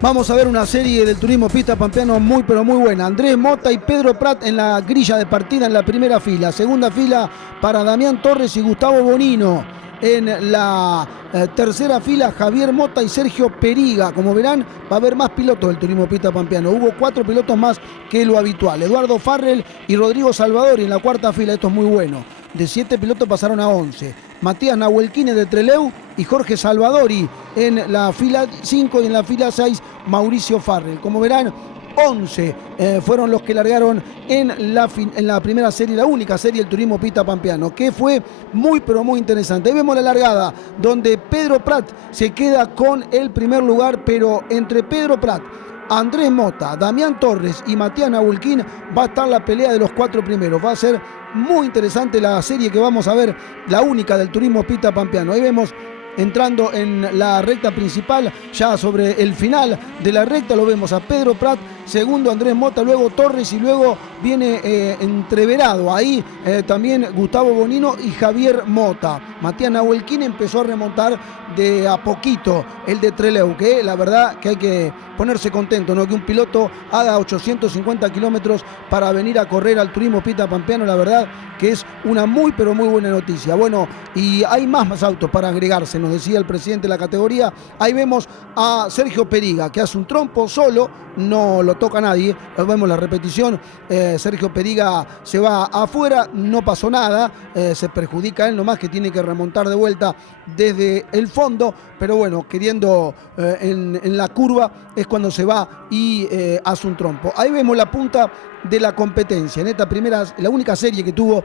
Vamos a ver una serie del turismo pista pampeano muy pero muy buena. Andrés Mota y Pedro Prat en la grilla de partida en la primera fila. Segunda fila para Damián Torres y Gustavo Bonino. En la tercera fila Javier Mota y Sergio Periga. Como verán, va a haber más pilotos del turismo pista pampeano. Hubo 4 pilotos más que lo habitual. Eduardo Farrell y Rodrigo Salvadori en la cuarta fila. Esto es muy bueno. De 7 pilotos pasaron a 11. Matías Nahuelquines de Trelew y Jorge Salvadori en la fila 5 y en la fila 6 Mauricio Farrell. Como verán, 11 fueron los que largaron en la primera serie, la única serie del turismo pista pampeano, que fue muy pero muy interesante. Ahí vemos la largada donde Pedro Prat se queda con el primer lugar, pero entre Pedro Prat, Andrés Mota, Damián Torres y Matías Nahuelquín va a estar la pelea de los 4 primeros. Va a ser muy interesante la serie que vamos a ver, la única del turismo pista pampeano. Ahí vemos entrando en la recta principal, ya sobre el final de la recta lo vemos a Pedro Prat, segundo Andrés Mota, luego Torres y luego viene entreverado ahí también Gustavo Bonino y Javier Mota. Matías Nahuelquín empezó a remontar de a poquito el de Trelew, que la verdad que hay que ponerse contento, ¿no? Que un piloto haga 850 kilómetros para venir a correr al turismo pista pampeano, la verdad que es una muy pero muy buena noticia. Bueno, y hay más autos para agregarse, nos decía el presidente de la categoría. Ahí vemos a Sergio Periga, que hace un trompo solo, no lo toca nadie. Vemos la repetición, Sergio Periga se va afuera, no pasó nada, se perjudica él nomás, que tiene que remontar de vuelta desde el fondo, pero bueno, queriendo en la curva es cuando se va y hace un trompo. Ahí vemos la punta de la competencia en esta primera, la única serie que tuvo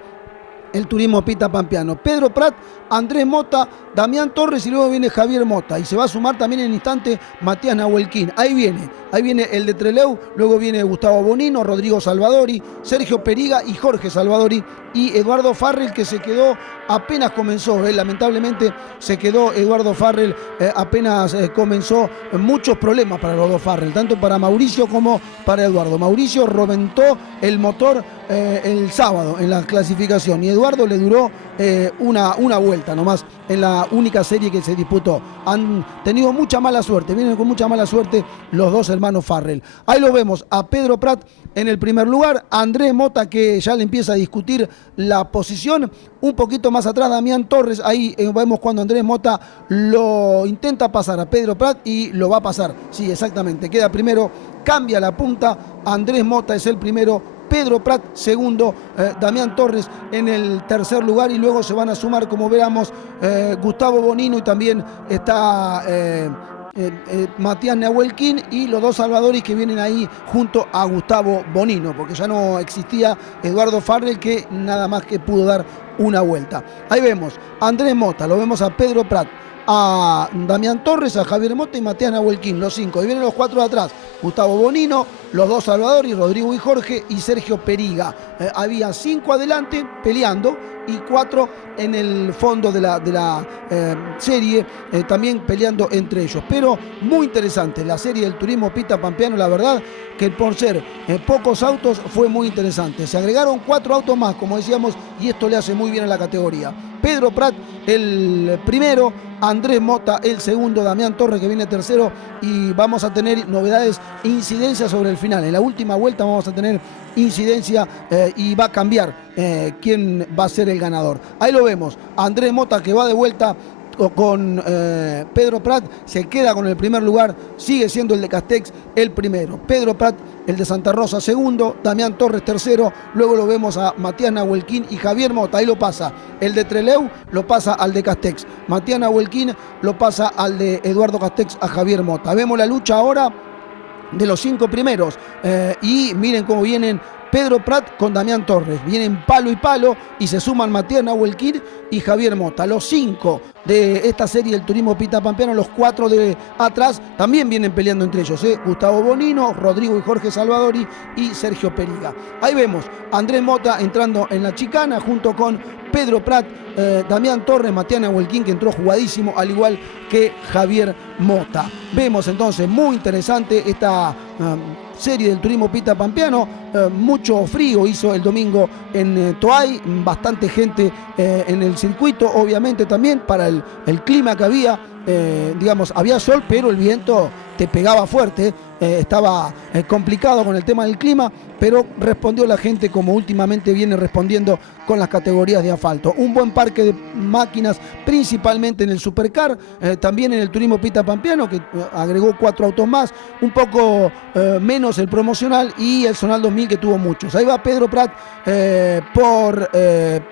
el turismo pista pampeano. Pedro Prat, Andrés Mota, Damián Torres y luego viene Javier Mota. Y se va a sumar también en instante Matías Nahuelquín. Ahí viene el de Trelew, luego viene Gustavo Bonino, Rodrigo Salvadori, Sergio Periga y Jorge Salvadori y Eduardo Farrell, que se quedó apenas comenzó. Lamentablemente se quedó Eduardo Farrell apenas comenzó. Muchos problemas para los dos Farrell, tanto para Mauricio como para Eduardo. Mauricio reventó el motor el sábado en la clasificación y Eduardo le duró una vuelta nomás en la única serie que se disputó. Han tenido mucha mala suerte, vienen con mucha mala suerte los dos hermanos Farrell. Ahí lo vemos a Pedro Prat en el primer lugar, Andrés Mota, que ya le empieza a discutir la posición. Un poquito más atrás Damián Torres, ahí vemos cuando Andrés Mota lo intenta pasar a Pedro Prat y lo va a pasar. Sí, exactamente, queda primero, cambia la punta, Andrés Mota es el primero, Pedro Prat segundo, Damián Torres en el tercer lugar y luego se van a sumar, como veamos, Gustavo Bonino y también está Matías Nahuelquín y los dos Salvadores que vienen ahí junto a Gustavo Bonino, porque ya no existía Eduardo Farrell, que nada más que pudo dar una vuelta. Ahí vemos a Andrés Mota, lo vemos a Pedro Prat, a Damián Torres, a Javier Mota y Matías Nahuelquín, los 5. Y vienen los 4 de atrás, Gustavo Bonino, los dos Salvadori, Rodrigo y Jorge y Sergio Periga. Había 5 adelante peleando y 4 en el fondo de la serie, también peleando entre ellos. Pero muy interesante la serie del turismo pista pampeano, la verdad que por ser pocos autos fue muy interesante. Se agregaron 4 autos más, como decíamos, y esto le hace muy bien a la categoría. Pedro Prat el primero, Andrés Mota el segundo, Damián Torres que viene tercero, y vamos a tener novedades, incidencia sobre el final. En la última vuelta vamos a tener incidencia y va a cambiar quién va a ser el ganador. Ahí lo vemos, Andrés Mota que va de vuelta con Pedro Prat, se queda con el primer lugar, sigue siendo el de Castex el primero, Pedro Prat el de Santa Rosa segundo, Damián Torres tercero, luego lo vemos a Matías Nahuelquín y Javier Mota, ahí lo pasa el de Trelew, lo pasa al de Castex, Matías Nahuelquín lo pasa al de Eduardo Castex, a Javier Mota. Vemos la lucha ahora de los 5 primeros y miren cómo vienen Pedro Prat con Damián Torres, vienen palo y palo y se suman Matías Nahuelquín y Javier Mota, los 5 de esta serie del turismo Pita Pampeano, los 4 de atrás también vienen peleando entre ellos, Gustavo Bonino, Rodrigo y Jorge Salvadori y Sergio Periga. Ahí vemos a Andrés Mota entrando en la chicana junto con Pedro Prat, Damián Torres, Matías Nahuelquín, que entró jugadísimo, al igual que Javier Mota. Vemos entonces muy interesante esta serie del turismo Pita Pampeano. Mucho frío hizo el domingo en Toay, bastante gente en el circuito, obviamente también para el clima que había. Digamos, había sol, pero el viento te pegaba fuerte, estaba complicado con el tema del clima, pero respondió la gente como últimamente viene respondiendo con las categorías de asfalto. Un buen parque de máquinas, principalmente en el Supercar, también en el turismo Pita Pampeano, que agregó 4 autos más, un poco menos el promocional y el Zonal 2000, que tuvo muchos. Ahí va Pedro Prat por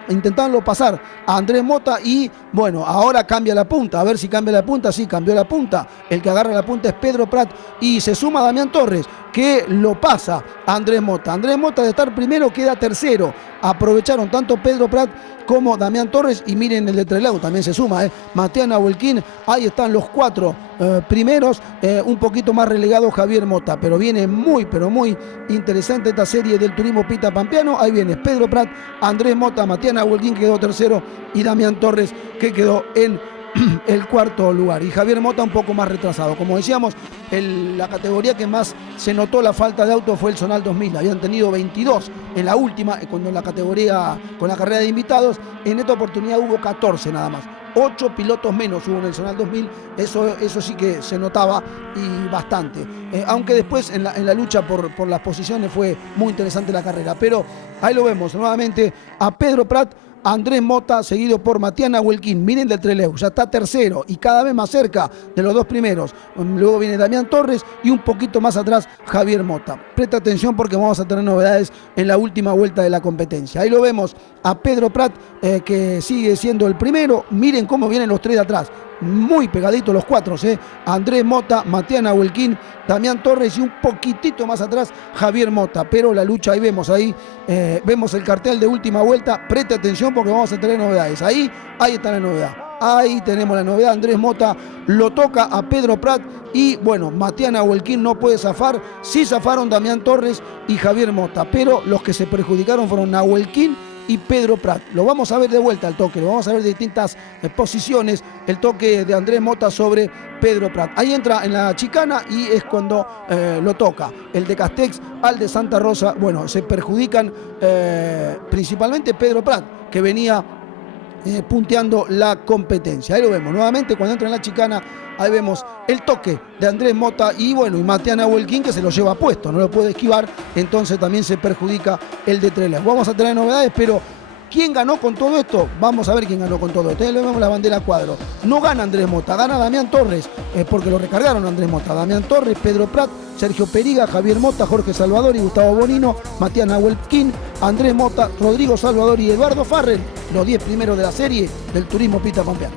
intentarlo pasar a Andrés Mota y bueno, ahora cambia la punta, a ver si cambia la punta. Sí, cambió la punta, el que agarra la punta es Pedro Prat y se suma Damián Torres, que lo pasa a Andrés Mota. Andrés Mota, de estar primero, queda tercero. Aprovecharon tanto Pedro Prat como Damián Torres, y miren el de Trelew, también se suma, Matías Nahuelquín. Ahí están los 4 primeros, un poquito más relegado Javier Mota, pero viene muy, pero muy interesante esta serie del turismo Pita Pampeano. Ahí viene Pedro Prat, Andrés Mota, Matías Nahuelquín, que quedó tercero, y Damián Torres, que quedó en el 4º lugar, y Javier Mota un poco más retrasado. Como decíamos, la categoría que más se notó la falta de autos fue el Zonal 2000. Habían tenido 22 en la última, cuando en la categoría con la carrera de invitados. En esta oportunidad hubo 14 nada más. 8 pilotos menos hubo en el Zonal 2000, eso sí que se notaba, y bastante. Aunque después en la lucha por las posiciones fue muy interesante la carrera. Pero ahí lo vemos nuevamente a Pedro Prat, Andrés Mota, seguido por Matías Nahuelquín. Miren del Trelew, ya está tercero y cada vez más cerca de los 2 primeros. Luego viene Damián Torres y un poquito más atrás Javier Mota. Presta atención porque vamos a tener novedades en la última vuelta de la competencia. Ahí lo vemos a Pedro Prat, que sigue siendo el primero. Miren cómo vienen los 3 de atrás. Muy pegaditos los 4, Andrés Mota, Matías Nahuelquín, Damián Torres y un poquitito más atrás Javier Mota. Pero la lucha, ahí vemos vemos el cartel de última vuelta. Preste atención porque vamos a tener novedades. Ahí está la novedad. Ahí tenemos la novedad. Andrés Mota lo toca a Pedro Prat y bueno, Matías Nahuelquín no puede zafar. Sí zafaron Damián Torres y Javier Mota, pero los que se perjudicaron fueron Nahuelquín y Pedro Prat. Lo vamos a ver de vuelta al toque, lo vamos a ver de distintas posiciones, el toque de Andrés Mota sobre Pedro Prat. Ahí entra en la chicana y es cuando lo toca el de Castex al de Santa Rosa. Bueno, se perjudican principalmente Pedro Prat, que venía punteando la competencia. Ahí lo vemos nuevamente cuando entra en la chicana. Ahí vemos el toque de Andrés Mota y bueno, y Matías Nahuelquín, que se lo lleva puesto, no lo puede esquivar, entonces también se perjudica el de Trelew. Vamos a tener novedades, pero ¿quién ganó con todo esto? Vamos a ver quién ganó con todo esto. Ahí le vemos la bandera a cuadro. No gana Andrés Mota, gana Damián Torres, porque lo recargaron a Andrés Mota. Damián Torres, Pedro Prat, Sergio Periga, Javier Mota, Jorge Salvadori, Gustavo Bonino, Matías Nahuelquín, Andrés Mota, Rodrigo Salvadori y Eduardo Farrell, los 10 primeros de la serie del turismo Pita Pampeano.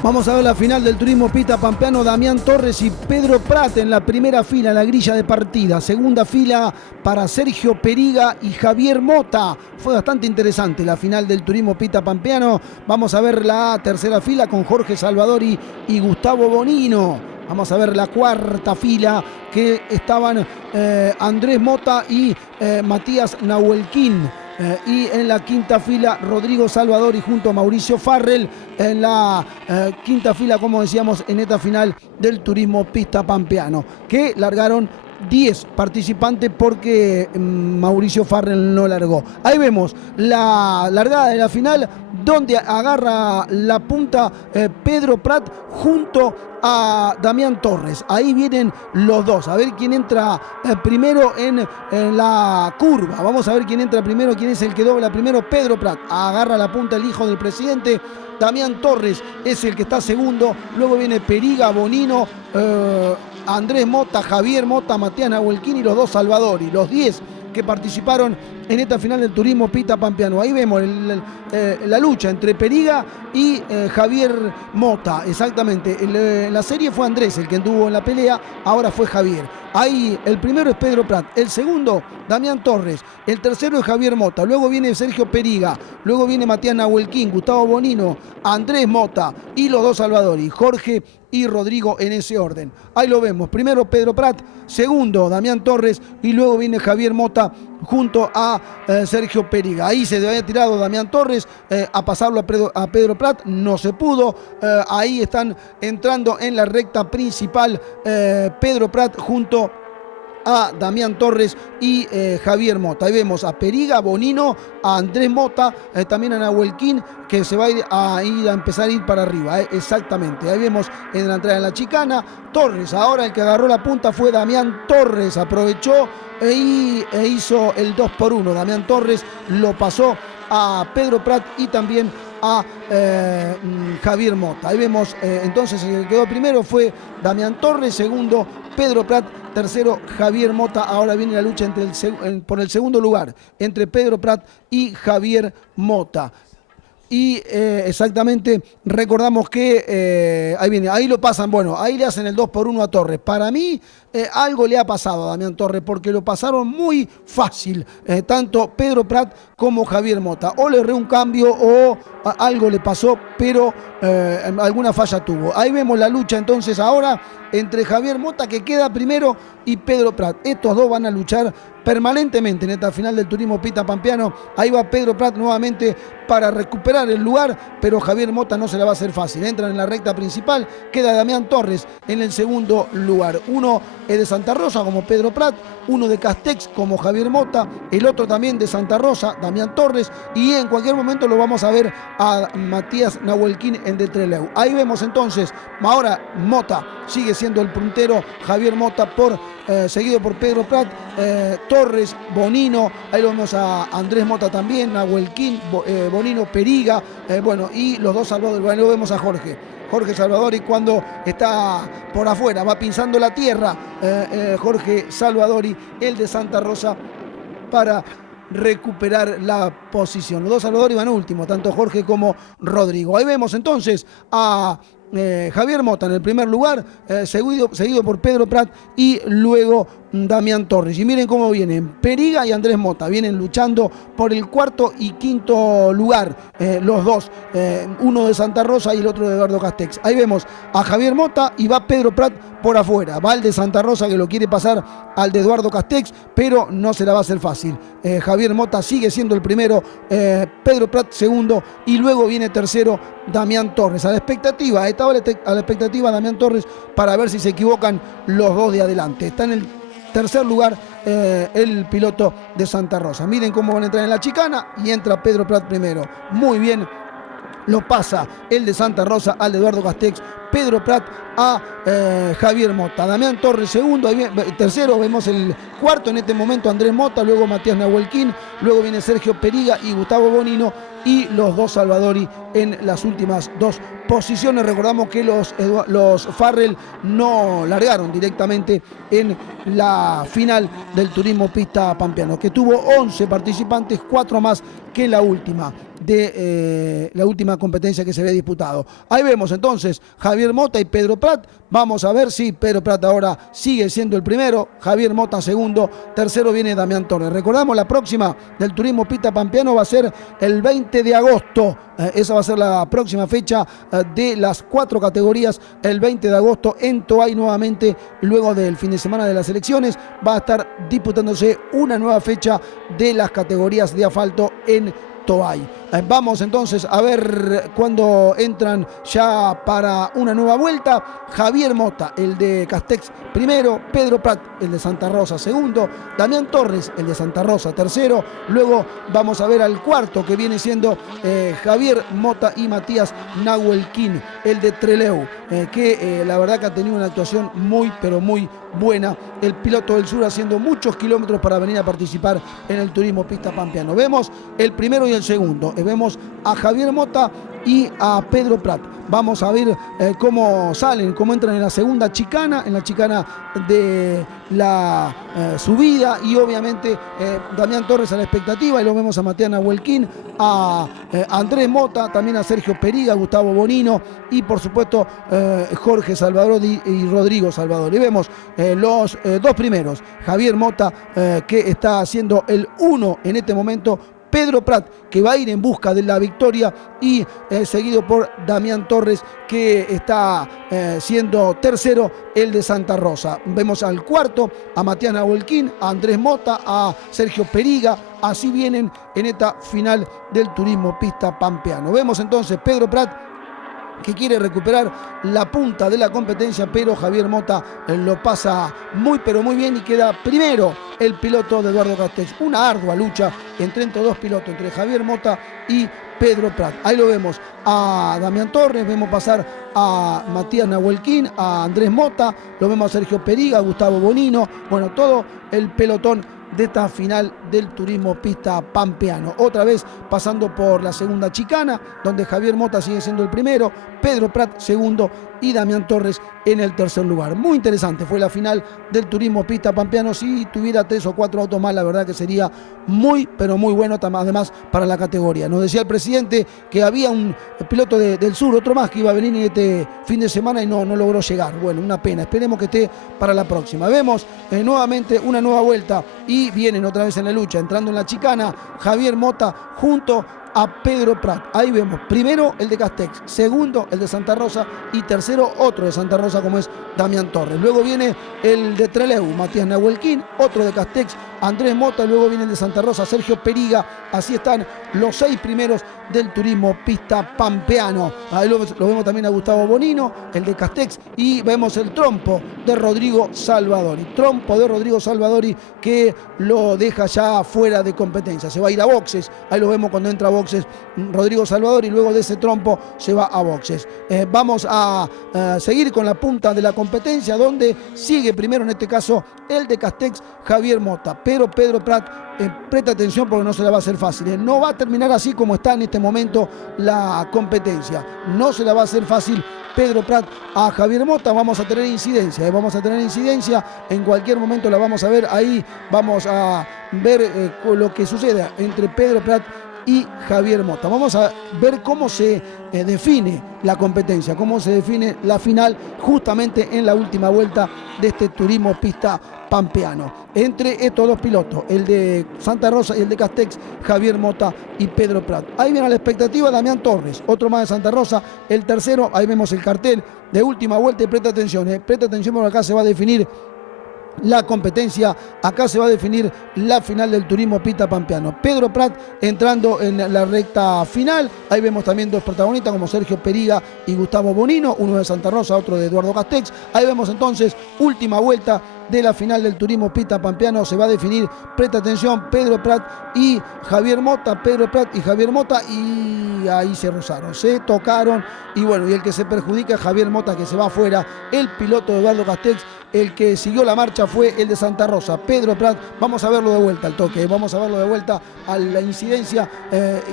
Vamos a ver la final del turismo Pita Pampeano. Damián Torres y Pedro Prat en la primera fila, en la grilla de partida. Segunda fila para Sergio Periga y Javier Mota. Fue bastante interesante la final del turismo Pita Pampeano. Vamos a ver la tercera fila con Jorge Salvadori y Gustavo Bonino. Vamos a ver la cuarta fila, que estaban Andrés Mota y Matías Nahuelquín. Y en la quinta fila Rodrigo Salvadori junto a Mauricio Farrell. En la quinta fila, como decíamos, en esta final del turismo Pita Pampeano, que largaron 10 participantes porque Mauricio Farrell no largó. Ahí vemos la largada de la final, donde agarra la punta Pedro Prat junto a Damián Torres. Ahí vienen los dos. A ver quién entra primero en la curva. Vamos a ver quién entra primero, quién es el que dobla primero. Pedro Prat agarra la punta el hijo del presidente. Damián Torres es el que está segundo. Luego viene Periga, Bonino, Andrés Mota, Javier Mota, Matías Nahuelquín y los dos Salvadori. Los 10 que participaron en esta final del turismo Pita Pampeano. Ahí vemos la lucha entre Periga y Javier Mota, exactamente. En la serie fue Andrés el que anduvo en la pelea, ahora fue Javier. Ahí el primero es Pedro Prat, el segundo Damián Torres, el tercero es Javier Mota, luego viene Sergio Periga, luego viene Matías Nahuelquín, Gustavo Bonino, Andrés Mota y los dos Salvadori, Jorge y Rodrigo, en ese orden. Ahí lo vemos, primero Pedro Prat, segundo Damián Torres y luego viene Javier Mota junto a Sergio Periga. Ahí se había tirado Damián Torres a pasarlo a Pedro Prat, no se pudo. Ahí están entrando en la recta principal Pedro Prat junto a Damián Torres y Javier Mota. Ahí vemos a Periga, Bonino, a Andrés Mota, también a Nahuelquín, que se va a empezar a ir para arriba. Exactamente. Ahí vemos en la entrada de la chicana. Torres, ahora el que agarró la punta fue Damián Torres. Aprovechó e hizo el 2-1. Damián Torres lo pasó a Pedro Prat y también a Javier Mota. Ahí vemos entonces el que quedó primero fue Damián Torres, segundo Pedro Prat, tercero Javier Mota. Ahora viene la lucha por el segundo lugar entre Pedro Prat y Javier Mota. Y exactamente recordamos que ahí viene, ahí lo pasan, bueno, ahí le hacen el 2-1 a Torres. Para mí algo le ha pasado a Damián Torres porque lo pasaron muy fácil, tanto Pedro Prat como Javier Mota. O le erró un cambio o algo le pasó, pero alguna falla tuvo. Ahí vemos la lucha entonces ahora entre Javier Mota, que queda primero, y Pedro Prat. Estos dos van a luchar permanentemente en esta final del turismo Pita Pampeano. Ahí va Pedro Prat nuevamente para recuperar el lugar, pero Javier Mota no se la va a hacer fácil. Entran en la recta principal, queda Damián Torres en el segundo lugar. Uno es de Santa Rosa como Pedro Prat, uno de Castex como Javier Mota, el otro también de Santa Rosa, Damián Torres, y en cualquier momento lo vamos a ver a Matías Nahuelquín en de Trelew. Ahí vemos entonces, ahora Mota sigue siendo el puntero, Javier Mota seguido por Pedro Prat, Torres, Bonino, ahí lo vemos a Andrés Mota también, Nahuelquín, Bonino, Periga, bueno, y los dos Salvador. Bueno, lo vemos a Jorge Salvadori cuando está por afuera, va pinzando la tierra, Jorge Salvadori, el de Santa Rosa, para recuperar la posición. Los dos Salvadori van último, tanto Jorge como Rodrigo. Ahí vemos entonces a Javier Mota en el primer lugar, seguido por Pedro Prat y luego Damián Torres. Y miren cómo vienen Periga y Andrés Mota, vienen luchando por el cuarto y quinto lugar, los dos, uno de Santa Rosa y el otro de Eduardo Castex. Ahí vemos a Javier Mota y va Pedro Prat por afuera, va el de Santa Rosa que lo quiere pasar al de Eduardo Castex, pero no se la va a hacer fácil. Javier Mota sigue siendo el primero, Pedro Prat segundo y luego viene tercero Damián Torres. A la expectativa, estaba a la expectativa Damián Torres para ver si se equivocan los dos de adelante. Está en el tercer lugar el piloto de Santa Rosa. Miren cómo van a entrar en la chicana y entra Pedro Prat primero. Muy bien, lo pasa el de Santa Rosa al de Eduardo Castex. Pedro Prat a Javier Mota. Damián Torres segundo, tercero, vemos el cuarto en este momento Andrés Mota, luego Matías Nahuelquín, luego viene Sergio Periga y Gustavo Bonino y los dos Salvadori en las últimas dos posiciones. Recordamos que los Farrell no largaron directamente en la final del turismo Pista Pampeano, que tuvo 11 participantes, 4 más que la última la última competencia que se había disputado. Ahí vemos entonces Javier Mota y Pedro Prat. Vamos a ver si Pedro Prat ahora sigue siendo el primero, Javier Mota segundo, tercero viene Damián Torres. Recordamos, la próxima del turismo Pista Pampeano va a ser el 20 de agosto. Esa va a ser la próxima fecha de las 4 categorías, el 20 de agosto en Toay nuevamente, luego del fin de semana de las elecciones, va a estar disputándose una nueva fecha de las categorías de asfalto en Toay. Vamos entonces a ver cuándo entran ya para una nueva vuelta. Javier Mota, el de Castex, primero. Pedro Prat, el de Santa Rosa, segundo. Damián Torres, el de Santa Rosa, tercero. Luego vamos a ver al cuarto, que viene siendo Javier Mota y Matías Nahuelquín, el de Trelew, que la verdad que ha tenido una actuación muy, pero muy buena. El piloto del sur haciendo muchos kilómetros para venir a participar en el turismo Pista Pampeano. Vemos el primero y el segundo. Vemos a Javier Mota y a Pedro Prat. Vamos a ver cómo salen, cómo entran en la segunda chicana, en la chicana de la subida, y obviamente Damián Torres a la expectativa, y lo vemos a Matías Nahuelquín, a Andrés Mota, también a Sergio Periga, Gustavo Bonino y por supuesto Jorge Salvador y Rodrigo Salvador. Y vemos los dos primeros, Javier Mota que está haciendo el 1 en este momento, Pedro Prat, que va a ir en busca de la victoria, y seguido por Damián Torres, que está siendo tercero, el de Santa Rosa. Vemos al cuarto a Matías Nahuelquín, a Andrés Mota, a Sergio Periga. Así vienen en esta final del turismo pista pampeano. Vemos entonces Pedro Prat, que quiere recuperar la punta de la competencia, pero Javier Mota lo pasa muy pero muy bien y queda primero el piloto de Eduardo Castex. Una ardua lucha entre dos pilotos, entre Javier Mota y Pedro Prat. Ahí lo vemos a Damián Torres, vemos pasar a Matías Nahuelquín, a Andrés Mota, lo vemos a Sergio Periga, a Gustavo Bonino, bueno, todo el pelotón de esta final del turismo pista pampeano. Otra vez pasando por la segunda chicana, donde Javier Mota sigue siendo el primero, Pedro Prat segundo y Damián Torres en el tercer lugar. Muy interesante fue la final del turismo pista pampeano. Si tuviera 3 o 4 autos más, la verdad que sería muy pero muy bueno, además para la categoría. Nos decía el presidente que había un piloto del sur, otro más, que iba a venir este fin de semana y no logró llegar. Bueno, una pena, esperemos que esté para la próxima. Vemos nuevamente una nueva vuelta y vienen otra vez en la lucha, entrando en la chicana, Javier Mota junto a Pedro Prat. Ahí vemos primero el de Castex, segundo el de Santa Rosa y tercero otro de Santa Rosa como es Damián Torres. Luego viene el de Trelew, Matías Nahuelquín, otro de Castex, Andrés Mota, luego viene el de Santa Rosa, Sergio Periga. Así están los 6 primeros del turismo pista pampeano. Ahí lo vemos también a Gustavo Bonino, el de Castex, y vemos el trompo de Rodrigo Salvadori. Trompo de Rodrigo Salvadori que lo deja ya fuera de competencia. Se va a ir a boxes. Ahí lo vemos cuando entra a boxes Rodrigo Salvadori, y luego de ese trompo se va a boxes. Vamos a seguir con la punta de la competencia, donde sigue primero en este caso el de Castex, Javier Mota. Pero Pedro Prat, presta atención porque no se la va a hacer fácil. No va a terminar así como está en este momento la competencia. No se la va a hacer fácil Pedro Prat a Javier Mota. Vamos a tener incidencia. En cualquier momento la vamos a ver. Ahí vamos a ver lo que suceda entre Pedro Prat y Javier Mota. Vamos a ver cómo se define la competencia, cómo se define la final justamente en la última vuelta de este turismo pista pampeano. Entre estos dos pilotos, el de Santa Rosa y el de Castex, Javier Mota y Pedro Prat. Ahí viene a la expectativa Damián Torres, otro más de Santa Rosa, el tercero. Ahí vemos el cartel de última vuelta y presta atención porque acá se va a definir la competencia, acá se va a definir la final del turismo pista pampeano. Pedro Prat entrando en la recta final. Ahí vemos también dos protagonistas como Sergio Periga y Gustavo Bonino, uno de Santa Rosa, otro de Eduardo Castex. Ahí vemos entonces última vuelta de la final del turismo pista pampeano. Se va a definir, presta atención, Pedro Prat y Javier Mota, Pedro Prat y Javier Mota, y ahí se rozaron, se tocaron, y bueno, y el que se perjudica es Javier Mota, que se va afuera. El piloto de Eduardo Castex, el que siguió la marcha fue el de Santa Rosa, Pedro Prat. Vamos a verlo de vuelta al toque, vamos a verlo de vuelta a la incidencia,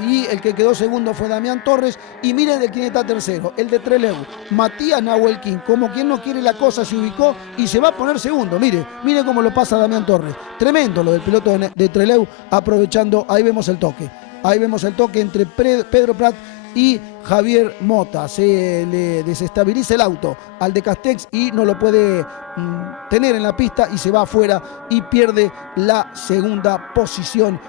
y el que quedó segundo fue Damián Torres. Y miren de quién está tercero, el de Trelew, Matías Nahuelquín. Como quien no quiere la cosa, se ubicó y se va a poner segundo. Mire cómo lo pasa Damián Torres. Tremendo lo del piloto de Trelew, aprovechando. Ahí vemos el toque. Ahí vemos el toque entre Pedro Prat y Javier Mota. Se le desestabiliza el auto al de Castex y no lo puede tener en la pista, y se va afuera y pierde la segunda posición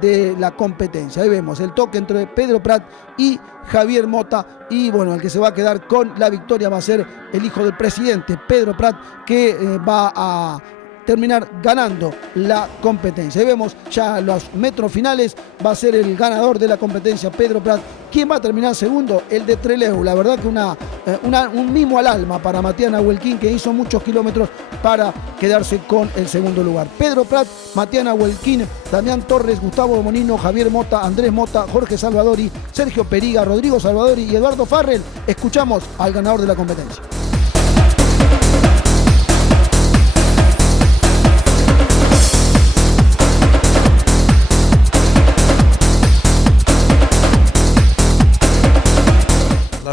de la competencia. Ahí vemos el toque entre Pedro Prat y Javier Mota, y bueno, el que se va a quedar con la victoria va a ser el hijo del presidente, Pedro Prat, que va a terminar ganando la competencia. Y vemos ya los metros finales. Va a ser el ganador de la competencia Pedro Prat. ¿Quién va a terminar segundo? El de Trelew. La verdad que un mimo al alma para Matías Nahuelquín, que hizo muchos kilómetros para quedarse con el segundo lugar. Pedro Prat, Matías Nahuelquín, Damián Torres, Gustavo Bonino, Javier Mota, Andrés Mota, Jorge Salvadori, Sergio Periga, Rodrigo Salvadori y Eduardo Farrell. Escuchamos al ganador de la competencia.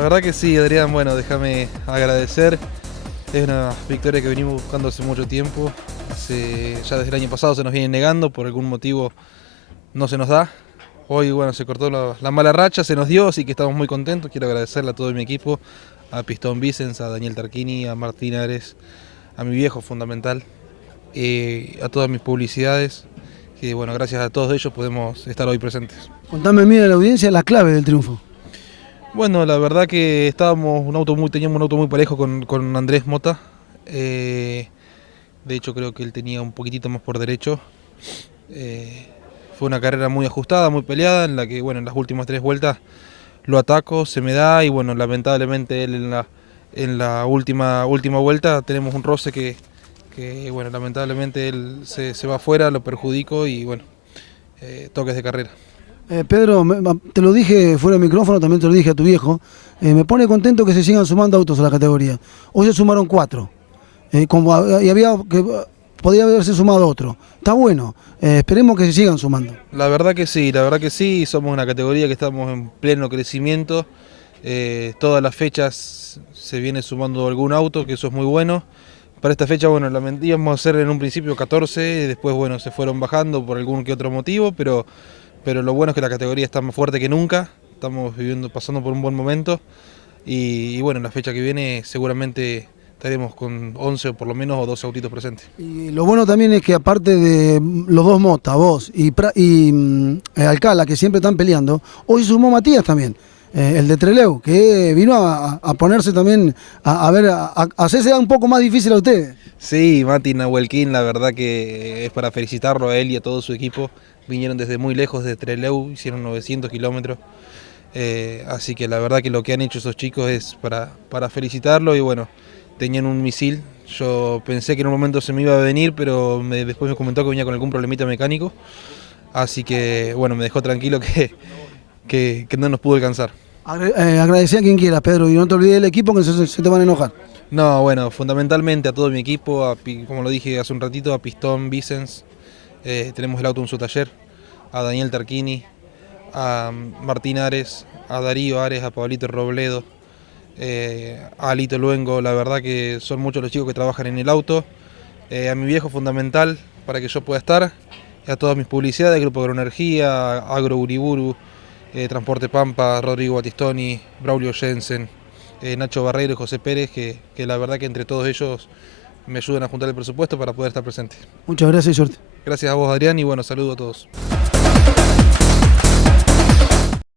verdad que sí, Adrián. Bueno, déjame agradecer. Es una victoria que venimos buscando hace mucho tiempo. Ya desde el año pasado se nos viene negando, por algún motivo no se nos da. Hoy, bueno, se cortó la mala racha, se nos dio, así que estamos muy contentos. Quiero agradecerle a todo mi equipo, a Pistón Vicens, a Daniel Tarquini, a Martín Ares, a mi viejo fundamental, a todas mis publicidades, que bueno, gracias a todos ellos podemos estar hoy presentes. Contame, mira, la audiencia, la clave del triunfo. Bueno, la verdad que teníamos un auto muy parejo con Andrés Mota. De hecho, creo que él tenía un poquitito más por derecho. Fue una carrera muy ajustada, muy peleada, en la que, bueno, en las últimas 3 vueltas lo ataco, se me da y, bueno, lamentablemente él en la última vuelta tenemos un roce que bueno, lamentablemente él se va afuera, lo perjudico y, bueno, toques de carrera. Pedro, te lo dije fuera del micrófono, también te lo dije a tu viejo. Me pone contento que se sigan sumando autos a la categoría. Hoy se sumaron 4. Podría haberse sumado otro. Está bueno. Esperemos que se sigan sumando. La verdad que sí. Somos una categoría que estamos en pleno crecimiento. Todas las fechas se viene sumando algún auto, que eso es muy bueno. Para esta fecha, bueno, íbamos a hacer en un principio 14, después, bueno, se fueron bajando por algún que otro motivo, pero lo bueno es que la categoría está más fuerte que nunca, estamos pasando por un buen momento y bueno, en la fecha que viene seguramente estaremos con 11 o por lo menos o 12 autitos presentes. Y lo bueno también es que aparte de los dos Mota, vos y Alcala, que siempre están peleando, hoy sumó Matías también, el de Trelew, que vino a ponerse también, a hacerse un poco más difícil a ustedes. Sí, Mati Nahuelquín, la verdad que es para felicitarlo a él y a todo su equipo. Vinieron desde muy lejos de Trelew, hicieron 900 kilómetros. Así que la verdad que lo que han hecho esos chicos es para felicitarlo y bueno, tenían un misil. Yo pensé que en un momento se me iba a venir, pero después me comentó que venía con algún problemita mecánico. Así que bueno, me dejó tranquilo que no nos pudo alcanzar. Agradecer a quien quiera, Pedro, y no te olvides del equipo que se te van a enojar. No, bueno, fundamentalmente a todo mi equipo, como lo dije hace un ratito, a Pistón Vicens, tenemos el auto en su taller, a Daniel Tarquini, a Martín Ares, a Darío Ares, a Pablito Robledo, a Alito Luengo. La verdad que son muchos los chicos que trabajan en el auto, a mi viejo fundamental para que yo pueda estar, a todas mis publicidades, Grupo Agroenergía, Agro Uriburu, Transporte Pampa, Rodrigo Batistoni, Braulio Jensen, Nacho Barreiro y José Pérez, que la verdad que entre todos ellos me ayudan a juntar el presupuesto para poder estar presente. Muchas gracias y suerte. Gracias a vos, Adrián, y bueno, saludo a todos.